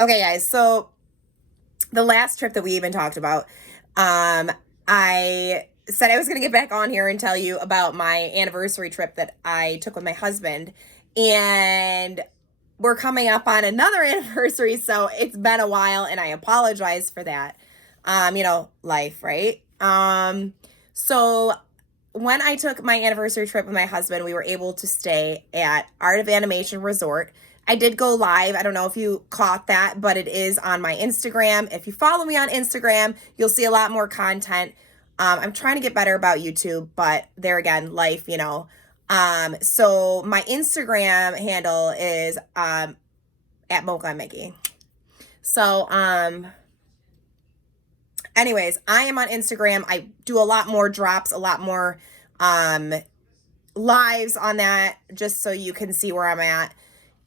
Okay, guys, so the last trip that we even talked about, I said I was going to get back on here and tell you about my anniversary trip that I took with my husband. And we're coming up on another anniversary, so it's been a while, and I apologize for that. Life, right? So when I took my anniversary trip with my husband, we were able to stay at Art of Animation Resort. I did go live. I don't know if you caught that, but it is on my Instagram. If you follow me on Instagram, you'll see a lot more content. I'm trying to get better about YouTube, but there again, life. So my Instagram handle is at Mocha Mickey. So anyways, I am on Instagram. I do a lot more drops, a lot more um lives on that, just so you can see where I'm at.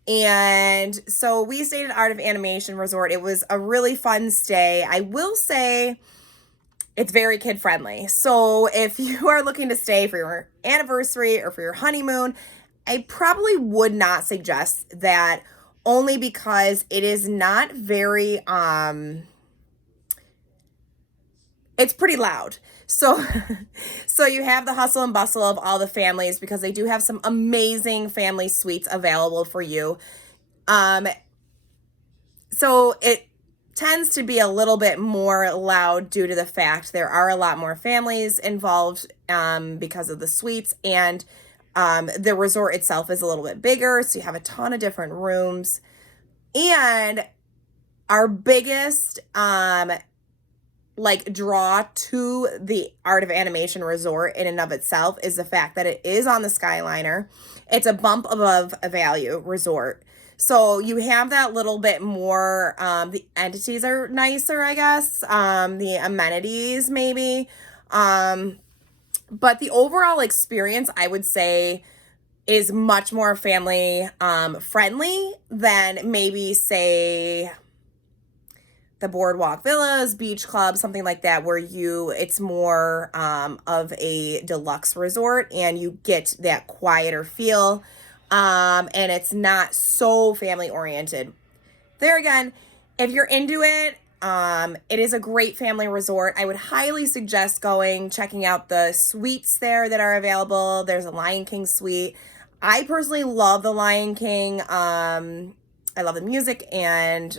And so we stayed at Art of Animation Resort. It was a really fun stay. I will say it's very kid friendly. So if you are looking to stay for your anniversary or for your honeymoon, I probably would not suggest that, only because it is not very it's pretty loud. So so you have the hustle and bustle of all the families, because they do have some amazing family suites available for you. Um so it tends to be a little bit more loud due to the fact there are a lot more families involved, because of the suites, and the resort itself is a little bit bigger, so you have a ton of different rooms. And our biggest draw to the Art of Animation Resort in and of itself is the fact that it is on the Skyliner. It's a bump above a value resort. So you have that little bit more, the entities are nicer, I guess. The amenities maybe. But the overall experience, I would say, is much more family friendly than maybe, say, the Boardwalk Villas, Beach Club, something like that, where it's more of a deluxe resort and you get that quieter feel, and it's not so family oriented. There again, if you're into it, it is a great family resort. I would highly suggest checking out the suites there that are available. There's a Lion King suite. I personally love the Lion King. I love the music, and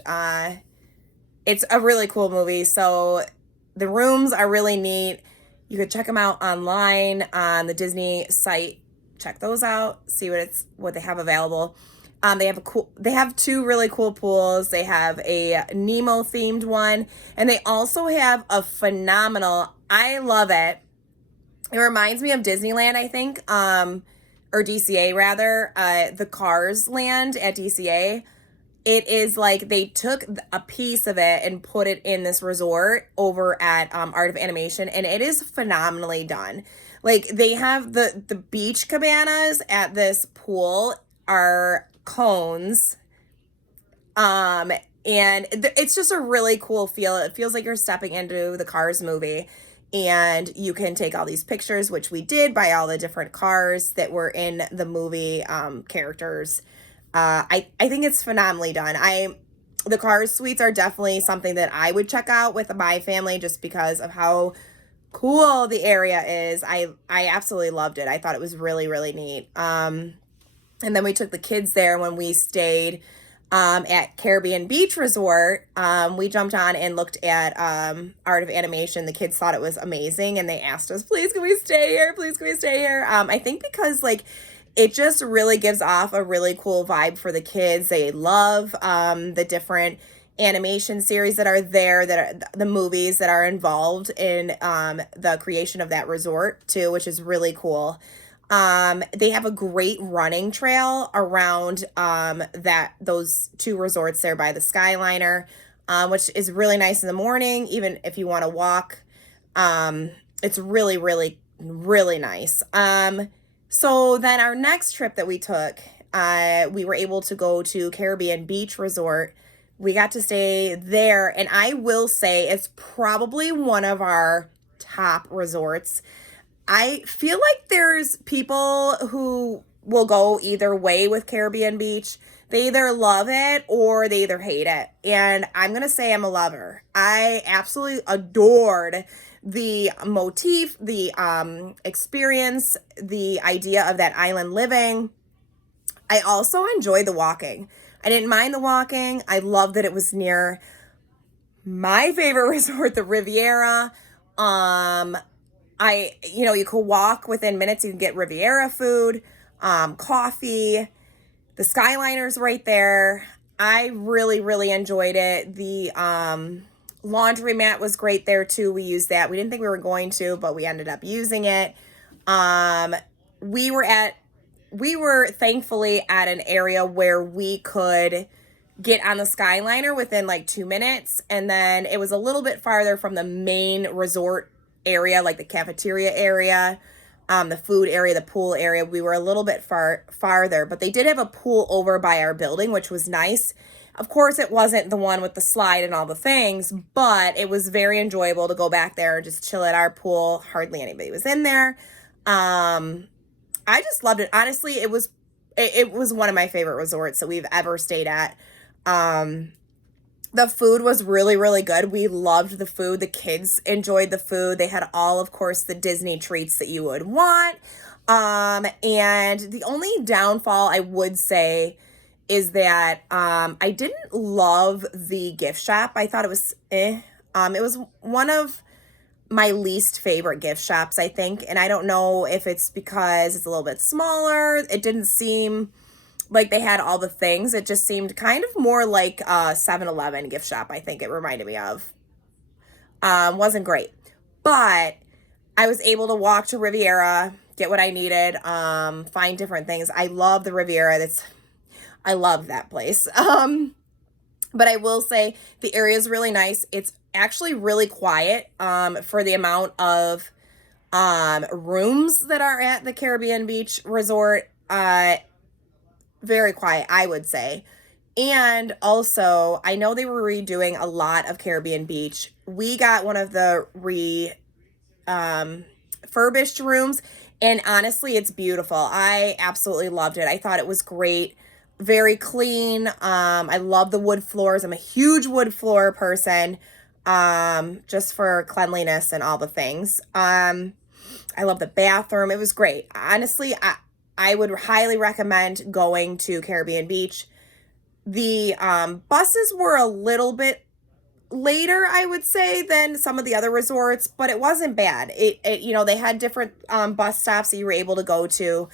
it's a really cool movie. So the rooms are really neat. You could check them out online on the Disney site. Check those out. See what they have available. They have two really cool pools. They have a Nemo themed one, and they also have a phenomenal, I love it. It reminds me of Disneyland, I think, or DCA rather, the Cars Land at DCA. It is like they took a piece of it and put it in this resort over at Art of Animation, and it is phenomenally done. Like, they have the beach cabanas at this pool are cones, and it's just a really cool feel. It feels like you're stepping into the Cars movie, and you can take all these pictures, which we did, by all the different cars that were in the movie, characters. I think it's phenomenally done. The Cars suites are definitely something that I would check out with my family, just because of how cool the area is. I absolutely loved it. I thought it was really, really neat. And then we took the kids there when we stayed at Caribbean Beach Resort. We jumped on and looked at Art of Animation. The kids thought it was amazing, and they asked us, please, can we stay here? Please, can we stay here? I think because, it just really gives off a really cool vibe for the kids. They love the different animation series that are there, that are the movies that are involved in the creation of that resort too, which is really cool. They have a great running trail around those two resorts there by the Skyliner, which is really nice in the morning, even if you want to walk. It's really, really, really nice. So then our next trip that we took, we were able to go to Caribbean Beach Resort. We got to stay there, and I will say it's probably one of our top resorts. I feel like there's people who will go either way with Caribbean Beach. They either love it or they either hate it. And I'm going to say I'm a lover. I absolutely adored the motif, the experience, the idea of that island living. I also enjoyed the walking. I didn't mind the walking. I loved that it was near my favorite resort, the Riviera. You could walk within minutes. You can get Riviera food, coffee. The Skyliner's right there. I really, really enjoyed it. The laundromat was great there too. We used that. We didn't think we were going to, but we ended up using it. We were thankfully at an area where we could get on the Skyliner within like 2 minutes. And then it was a little bit farther from the main resort area, like the cafeteria area, the food area, the pool area. We were a little bit farther, but they did have a pool over by our building, which was nice. Of course, it wasn't the one with the slide and all the things, but it was very enjoyable to go back there and just chill at our pool. Hardly anybody was in there. I just loved it. Honestly, it was one of my favorite resorts that we've ever stayed at. The food was really, really good. We loved the food. The kids enjoyed the food. They had all, of course, the Disney treats that you would want. And the only downfall I would say is that I didn't love the gift shop. I thought it was It was one of my least favorite gift shops, I think. And I don't know if it's because it's a little bit smaller. It didn't seem like they had all the things. It just seemed kind of more like a 7-Eleven gift shop, I think it reminded me of. Wasn't great. But I was able to walk to Riviera, get what I needed, find different things. I love the Riviera. I love that place. But I will say the area is really nice. It's actually really quiet for the amount of rooms that are at the Caribbean Beach Resort. Very quiet, I would say. And also, I know they were redoing a lot of Caribbean Beach. We got one of the refurbished rooms, and honestly, it's beautiful. I absolutely loved it. I thought it was great. Very clean. I love the wood floors. I'm a huge wood floor person, just for cleanliness and all the things. I love the bathroom. It was great. Honestly, I would highly recommend going to Caribbean Beach. The buses were a little bit later, I would say, than some of the other resorts, but it wasn't bad. They had different bus stops that you were able to go to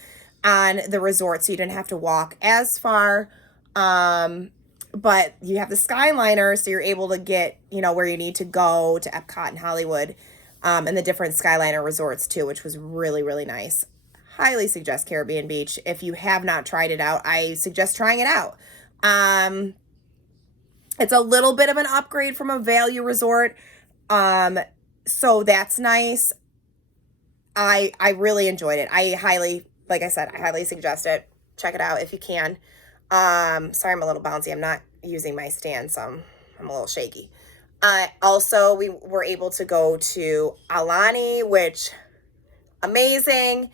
on the resort, so you didn't have to walk as far. But you have the Skyliner, so you're able to get, where you need to go to Epcot and Hollywood, and the different Skyliner resorts too, which was really, really nice. Highly suggest Caribbean Beach. If you have not tried it out, I suggest trying it out. It's a little bit of an upgrade from a value resort. So that's nice. I really enjoyed it. Like I said, I highly suggest it. Check it out if you can. Sorry, I'm a little bouncy. I'm not using my stand, so I'm a little shaky. Also, we were able to go to Aulani, which amazing.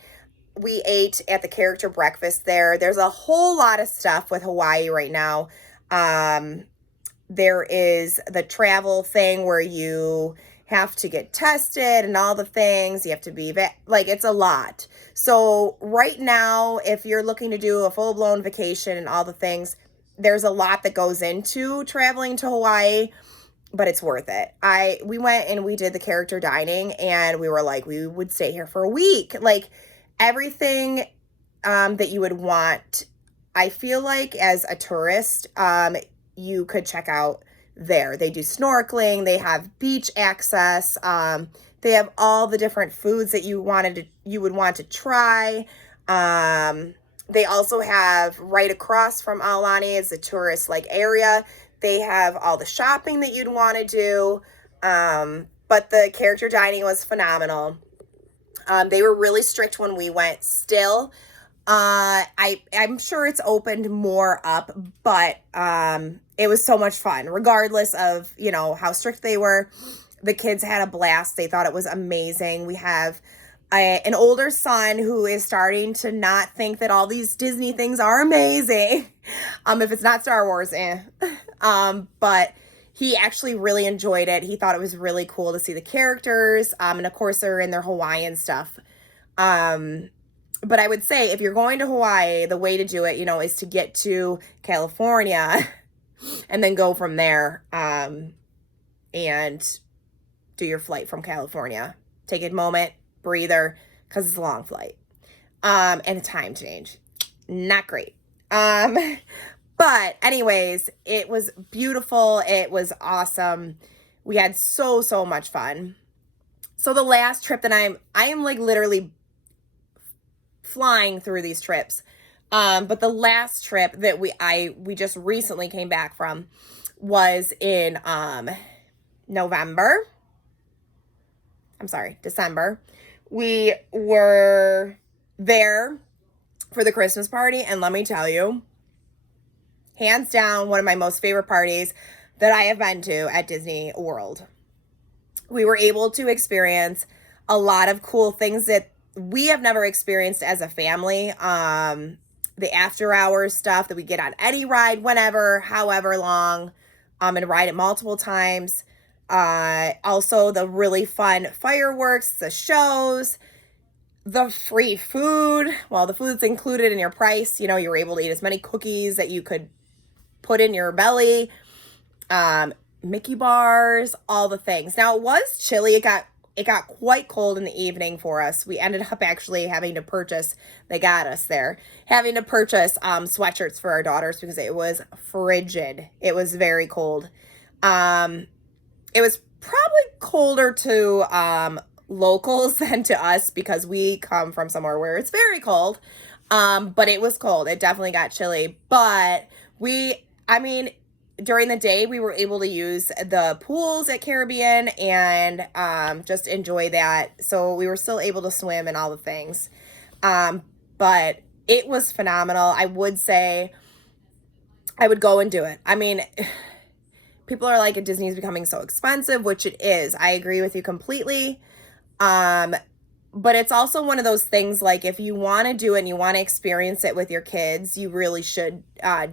We ate at the character breakfast there. There's a whole lot of stuff with Hawaii right now. There is the travel thing where you have to get tested and all the things. You have to be, it's a lot. So right now, if you're looking to do a full-blown vacation and all the things, there's a lot that goes into traveling to Hawaii, but it's worth it. We went and we did the character dining, and we were like, we would stay here for a week. Like, everything that you would want, I feel like, as a tourist, you could check out there. They do snorkeling, they have beach access, they have all the different foods that you would want to try. They also have, right across from Aulani is a tourist area. They have all the shopping that you'd want to do. But the character dining was phenomenal. They were really strict when we went still. I'm sure it's opened more up, but it was so much fun, regardless of, how strict they were. The kids had a blast. They thought it was amazing. We have an older son who is starting to not think that all these Disney things are amazing. If it's not Star Wars, eh. But he actually really enjoyed it. He thought it was really cool to see the characters. And of course they're in their Hawaiian stuff. But I would say if you're going to Hawaii, the way to do it, is to get to California and then go from there, and do your flight from California. Take a moment, breather, because it's a long flight. And a time change. Not great. But anyways, it was beautiful. It was awesome. We had so much fun. So the last trip that I am like literally flying through these trips. But the last trip that we just recently came back from was in December. We were there for the Christmas party, and let me tell you, hands down, one of my most favorite parties that I have been to at Disney World. We were able to experience a lot of cool things that we have never experienced as a family. The after hours stuff that we get on any ride, whenever, however long, and ride it multiple times. Also the really fun fireworks, the shows, the free food. Well, the food's included in your price. You were able to eat as many cookies that you could put in your belly. Mickey bars, all the things. Now it was chilly. It got quite cold in the evening for us. We ended up actually having to purchase, they got us there, having to purchase sweatshirts for our daughters because it was frigid. It was very cold. It was probably colder to locals than to us because we come from somewhere where it's very cold. But it was cold. It definitely got chilly. But during the day, we were able to use the pools at Caribbean and just enjoy that. So we were still able to swim and all the things. But it was phenomenal. I would say I would go and do it. People are like, Disney is becoming so expensive, which it is. I agree with you completely. But it's also one of those things, like, if you want to do it and you want to experience it with your kids, you really should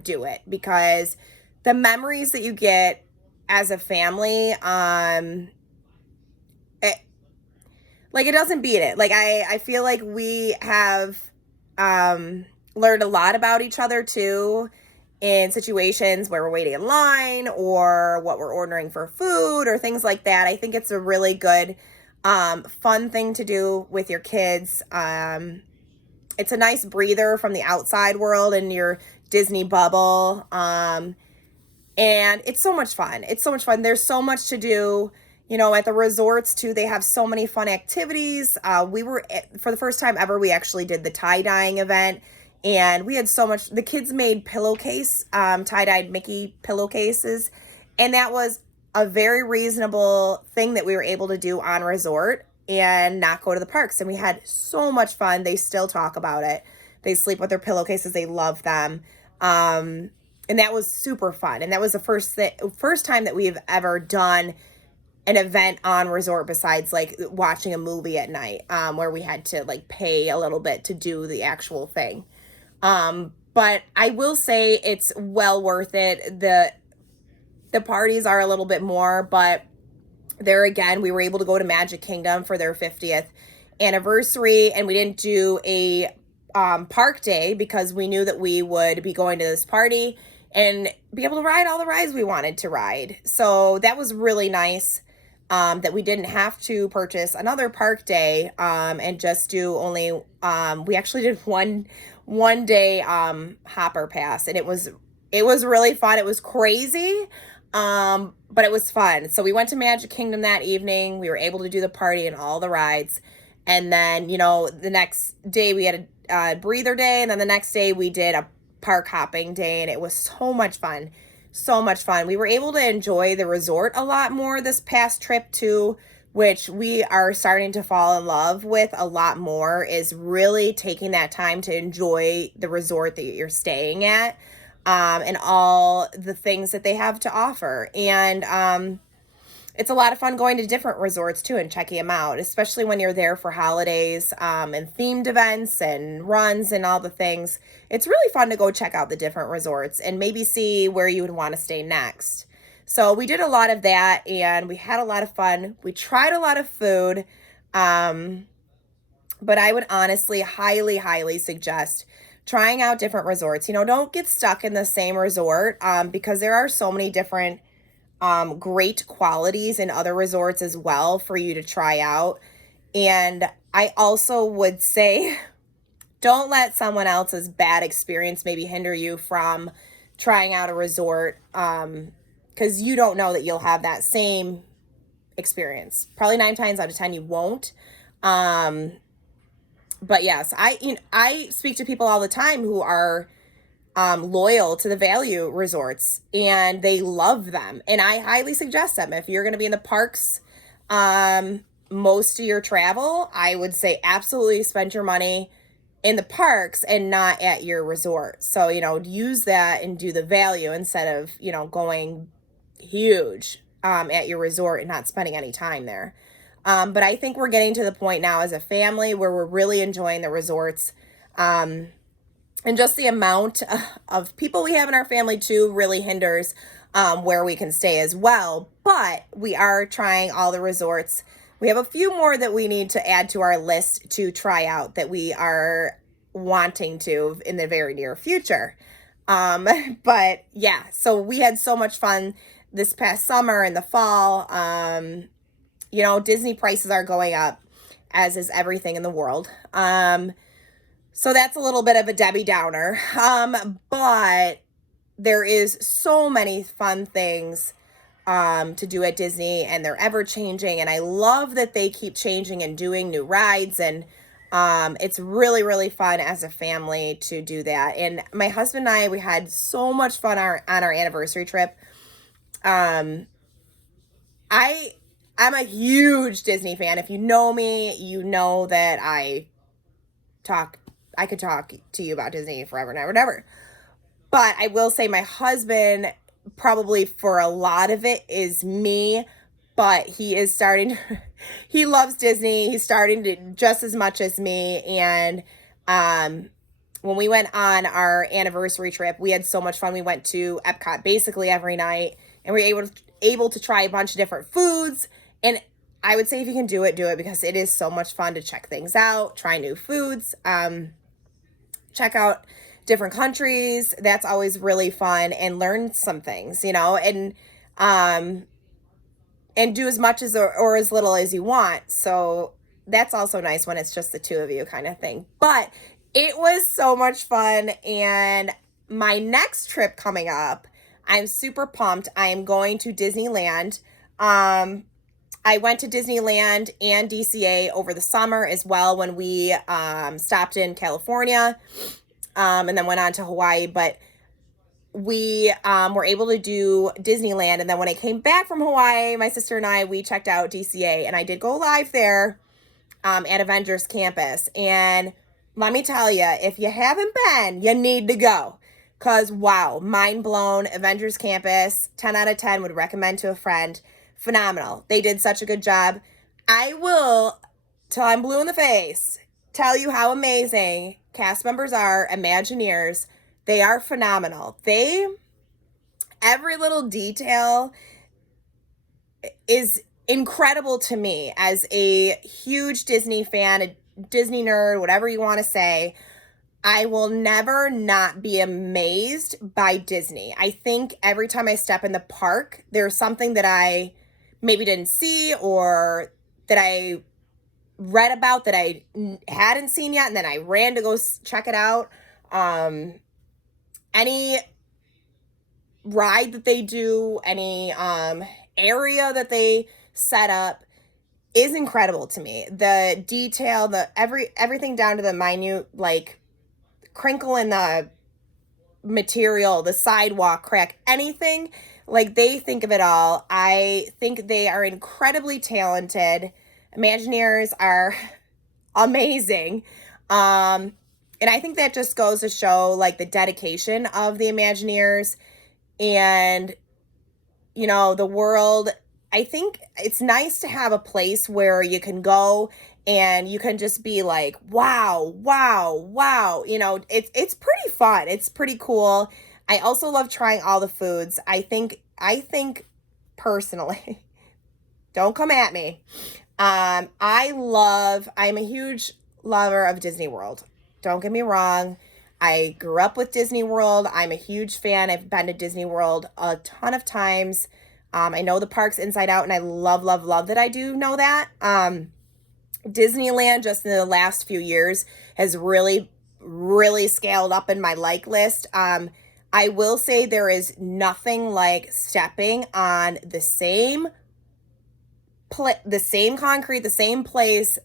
do it, because the memories that you get as a family, it doesn't beat it. Like, I feel like we have learned a lot about each other too, in situations where we're waiting in line or what we're ordering for food or things like that. I think it's a really good, fun thing to do with your kids. It's a nice breather from the outside world and your Disney bubble. And it's so much fun. It's so much fun. There's so much to do, at the resorts too. They have so many fun activities. For the first time ever, we actually did the tie-dyeing event, and we had so much. The kids made tie-dyed Mickey pillowcases, and that was a very reasonable thing that we were able to do on resort and not go to the parks. And we had so much fun. They still talk about it. They sleep with their pillowcases. They love them. And that was super fun. And that was the first time that we've ever done an event on resort besides like watching a movie at night, where we had to like pay a little bit to do the actual thing. But I will say it's well worth it. The parties are a little bit more, but there again, we were able to go to Magic Kingdom for their 50th anniversary, and we didn't do a park day because we knew that we would be going to this party and be able to ride all the rides we wanted to ride. So that was really nice, that we didn't have to purchase another park day, and just do only, we actually did one day hopper pass, and it was really fun. It was crazy, but it was fun. So we went to Magic Kingdom that evening. We were able to do the party and all the rides. And then, the next day we had a breather day, and then the next day we did a park hopping day, and it was so much fun. So much fun. We were able to enjoy the resort a lot more this past trip too, which we are starting to fall in love with a lot more, is really taking that time to enjoy the resort that you're staying at, and all the things that they have to offer. And it's a lot of fun going to different resorts too and checking them out, especially when you're there for holidays and themed events and runs and all the things. It's really fun to go check out the different resorts and maybe see where you would want to stay next. So we did a lot of that and we had a lot of fun. We tried a lot of food, but I would honestly highly, highly suggest trying out different resorts. Don't get stuck in the same resort because there are so many different great qualities in other resorts as well for you to try out. And I also would say, don't let someone else's bad experience maybe hinder you from trying out a resort because you don't know that you'll have that same experience. Probably 9 times out of 10 you won't. But yes, I speak to people all the time who are loyal to the value resorts and they love them. And I highly suggest them. If you're going to be in the parks most of your travel, I would say absolutely spend your money in the parks and not at your resort. So, use that and do the value instead of, going huge at your resort and not spending any time there. But I think we're getting to the point now as a family where we're really enjoying the resorts. And just the amount of people we have in our family too really hinders where we can stay as well. But we are trying all the resorts. We have a few more that we need to add to our list to try out that we are wanting to in the very near future. But yeah, so we had so much fun this past summer and the fall. Disney prices are going up, as is everything in the world. So that's a little bit of a Debbie Downer. But there is so many fun things to do at Disney, and they're ever changing. And I love that they keep changing and doing new rides. And it's really, really fun as a family to do that. And my husband and I, we had so much fun on our anniversary trip. I'm a huge Disney fan. If you know me, you know that I could talk to you about Disney forever and ever and ever. But I will say my husband, probably for a lot of it, is me. But he is starting to, he loves Disney. He's starting to just as much as me. And when we went on our anniversary trip, we had so much fun. We went to Epcot basically every night. And we were able to try a bunch of different foods. And I would say if you can do it because it is so much fun to check things out, try new foods, check out different countries. That's always really fun, and learn some things, and do as much as or as little as you want. So that's also nice when it's just the two of you kind of thing. But it was so much fun. And my next trip coming up, I'm super pumped. I am going to Disneyland. I went to Disneyland and DCA over the summer as well when we stopped in California and then went on to Hawaii. But we were able to do Disneyland. And then when I came back from Hawaii, my sister and I, we checked out DCA. And I did go live there at Avengers Campus. And let me tell you, if you haven't been, you need to go. Because, wow, mind blown. Avengers Campus, 10 out of 10, would recommend to a friend. Phenomenal. They did such a good job. I will, till I'm blue in the face, tell you how amazing cast members are, Imagineers. They are phenomenal. Every little detail is incredible to me as a huge Disney fan, a Disney nerd, whatever you want to say. I will never not be amazed by Disney. I think every time I step in the park, there's something that I maybe didn't see or that I read about that I hadn't seen yet, and then I ran to go check it out. Any ride that they do, any area that they set up is incredible to me. The detail, everything down to the minute, like crinkle in the material, the sidewalk crack, anything, like they think of it all. I think they are incredibly talented. Imagineers are amazing. And I think that just goes to show like the dedication of the Imagineers and, the world I think it's nice to have a place where you can go and you can just be like, wow, wow, wow. You know, it's pretty fun. It's pretty cool. I also love trying all the foods. I think personally, don't come at me. I'm a huge lover of Disney World. Don't get me wrong. I grew up with Disney World. I'm a huge fan. I've been to Disney World a ton of times. I know the parks inside out, and I love, love, love that I do know that. Disneyland, just in the last few years, has really, really scaled up in my like list. I will say there is nothing like stepping on the same concrete, the same place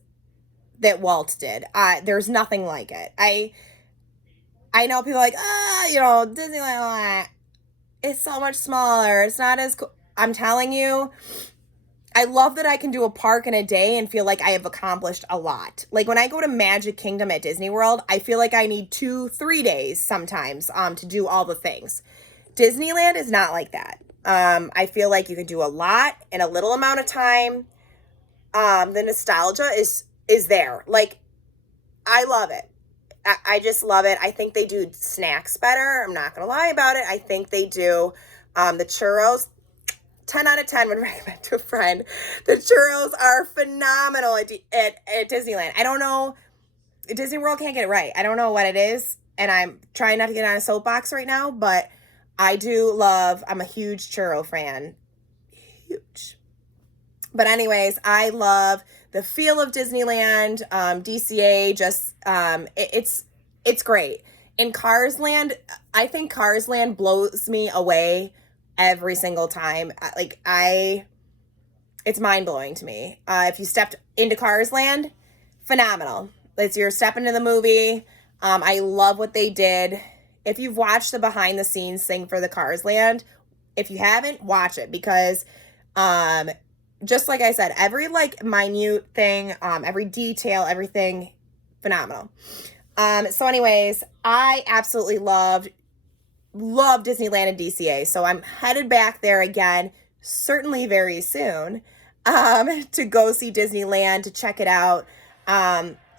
that Walt did. There's nothing like it. I know people are like, Disneyland, it's so much smaller. It's not as cool. I'm telling you, I love that I can do a park in a day and feel like I have accomplished a lot. Like when I go to Magic Kingdom at Disney World, I feel like I need 2-3 days sometimes to do all the things. Disneyland is not like that. I feel like you can do a lot in a little amount of time. The nostalgia is there. Like, I love it. I just love it. I think they do snacks better. I'm not going to lie about it. I think they do. The churros, 10 out of 10 would recommend to a friend. The churros are phenomenal at Disneyland. I don't know. Disney World can't get it right. I don't know what it is. And I'm trying not to get on a soapbox right now, but I'm a huge churro fan. Huge. But anyways, I love the feel of Disneyland. DCA, just, it's great. In Cars Land, I think Cars Land blows me away every single time. It's mind-blowing to me. If you stepped into Cars Land, phenomenal. You're stepping into the movie. I love what they did. If you've watched the behind the scenes thing for the Cars Land, if you haven't, watch it, because just like I said, every minute thing, every detail, everything, phenomenal. So anyways, I absolutely love Disneyland and DCA. So I'm headed back there again, certainly very soon, to go see Disneyland, to check it out.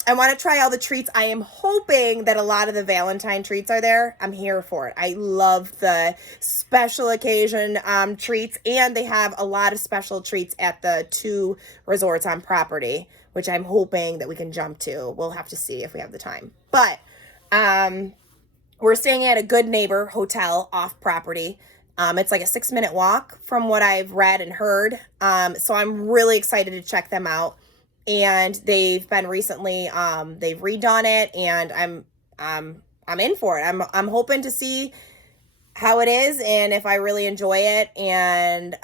I want to try all the treats. I am hoping that a lot of the Valentine treats are there. I'm here for it. I love the special occasion treats, and they have a lot of special treats at the 2 resorts on property, which I'm hoping that we can jump to. We'll have to see if we have the time. But we're staying at a Good Neighbor hotel off property. It's like a 6-minute walk from what I've read and heard. So I'm really excited to check them out. And they've been recently, they've redone it, and I'm in for it. I'm hoping to see how it is and if I really enjoy it. And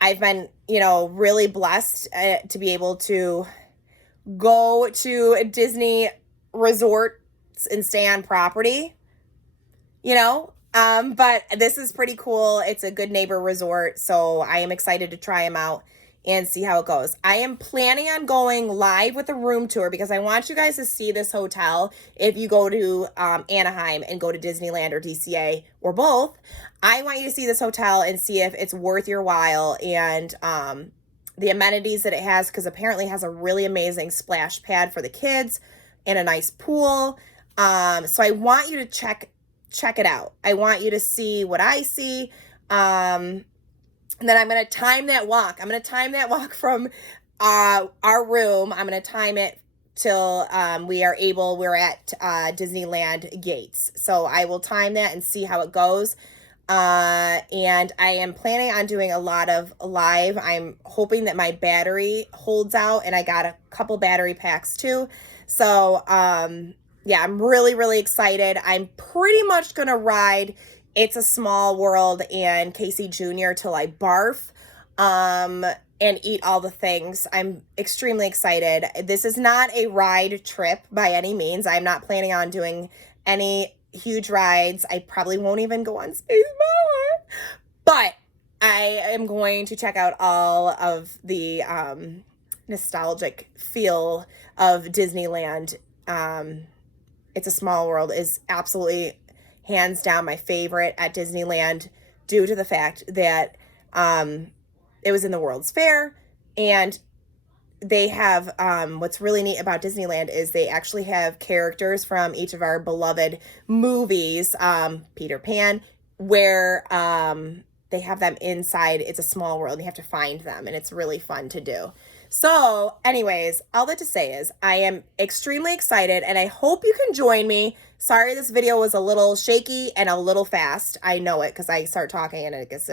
I've been, really blessed to be able to go to Disney resorts and stay on property, but this is pretty cool. It's a Good Neighbor resort, so I am excited to try them out and see how it goes. I am planning on going live with a room tour because I want you guys to see this hotel. If you go to Anaheim and go to Disneyland or DCA or both, I want you to see this hotel and see if it's worth your while, and the amenities that it has, because apparently it has a really amazing splash pad for the kids and a nice pool. So I want you to check it out. I want you to see what I see. And then I'm going to time that walk. I'm going to time that walk from our room. I'm going to time it till we're at Disneyland gates. So I will time that and see how it goes. And I am planning on doing a lot of live. I'm hoping that my battery holds out, and I got a couple battery packs too. So, yeah, I'm really, really excited. I'm pretty much going to ride It's a Small World and Casey Jr. till I barf, and eat all the things. I'm extremely excited. This is not a ride trip by any means. I'm not planning on doing any huge rides. I probably won't even go on Space Mountain, but I am going to check out all of the nostalgic feel of Disneyland. It's a Small World is absolutely hands down my favorite at Disneyland, due to the fact that It was in the World's Fair, and they have what's really neat about Disneyland is they actually have characters from each of our beloved movies, Peter Pan, where they have them inside. It's a small world. You have to find them, and it's really fun to do. So, anyways, all that to say is I am extremely excited, and I hope you can join me. Sorry, this video was a little shaky and a little fast. I know it because I start talking and it gets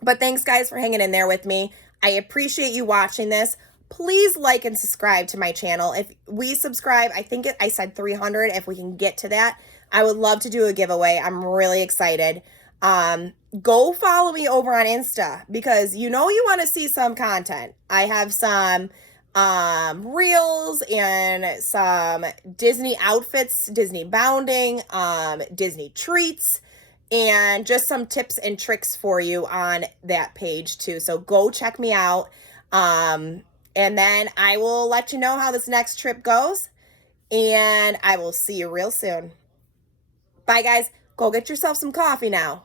but thanks guys for hanging in there with me. I appreciate you watching this. Please like and subscribe to my channel. If we subscribe, I said 300. If we can get to that, I would love to do a giveaway. I'm really excited. Go follow me over on Insta because you know you want to see some content. I have some reels and some Disney outfits, Disney bounding, Disney treats, and just some tips and tricks for you on that page too. So go check me out. And then I will let you know how this next trip goes, and I will see you real soon. Bye guys. Go get yourself some coffee now.